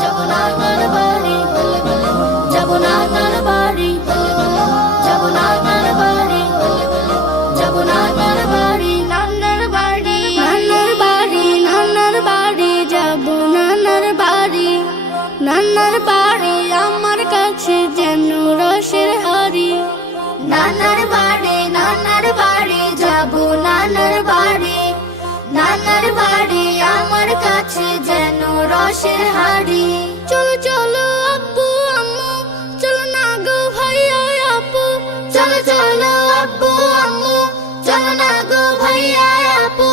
যাব নানার বাড়ি, যাব নানার বাড়ি, যাব নানার বাড়ি, যাব নানার বাড়ি, নানার বাড়ি, নানার বাড়ি, নানার বাড়ি, যাব নানার বাড়ি, নানার বাড়ি আমার কাছে যেন রসের হাড়ি। নানার বাড়ি, নানার বাড়ি, যাব নানার বাড়ি, নানার বাড়ি আমার কাছে যেন রসের হাড়ি। চলো চলো আব্বু আম্মু, চলো না গো ভাইয়া আপু, চলো চলো আব্বু আম্মু, চলো না গো ভাইয়া আপু।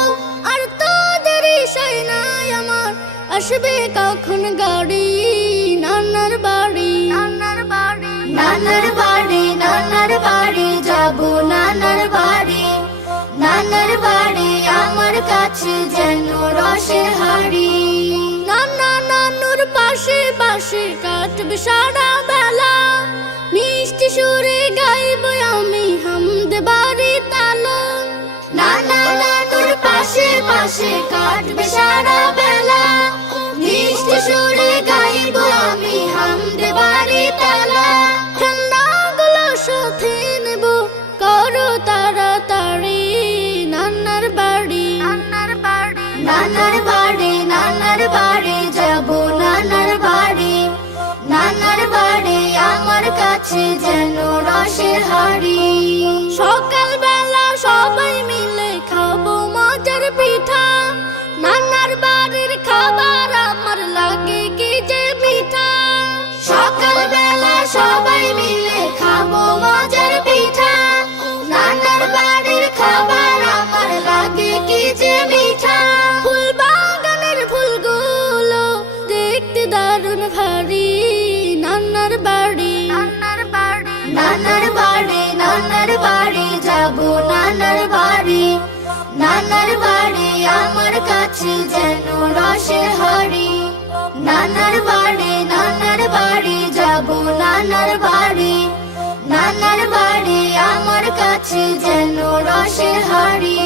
আর তোদের ইশাই নাই আমার, আসবে কখন গাড়ি। নানার বাড়ি, নানার বাড়ি, নানার বাড়ি, নানার বাড়ি, যাব নানার বাড়ি, নানার বাড়ি আমার কাছে যেন রসের হাড়ি। নানা নানুর পাশে পাশে কাটবে সারা বেলা, মিষ্টি সুরে গাইব আমি হামদ বাড়ি তালা। নানা নানুর পাশে পাশে কাটবে সারা বেলা, মিষ্টি সুরে গাইব আমি হামদ বাড়ি তালা। খেলনাগুলো সাথে নেব, করো তাড়াতাড়ি। নানার বাড়ি, নানার বাড়ি, নানার বাড়ি, নানার বাড়ি, যাব নানার বাড়ি, নানার বাড়ি আমার কাছে যেন রসের হাড়ি। সকাল বেলা সবাই মিলে খাবো মজার পিঠা, নানার বাড়ির খাবার আমার লাগে কি যে মিঠা। সকাল বেলা সবাই মিলে খাবো মজার পিঠা, নানার বাড়ির খাবার আমার লাগে কি যে মিঠা। ফুল বাগানের ফুলগুলো দেখতে দারুণ ভারী। নানার বাড়ি, নানার বাড়ি, নানার বাড়ি, নানার বাড়ি, যাব নানার বাড়ি, নানার বাড়ি আমার কাছে যেন রসের হাড়ি। নানার বাড়ি, নানার বাড়ি, যাব নানার বাড়ি, নানার বাড়ি আমার কাছে যেন রসের হাড়ি।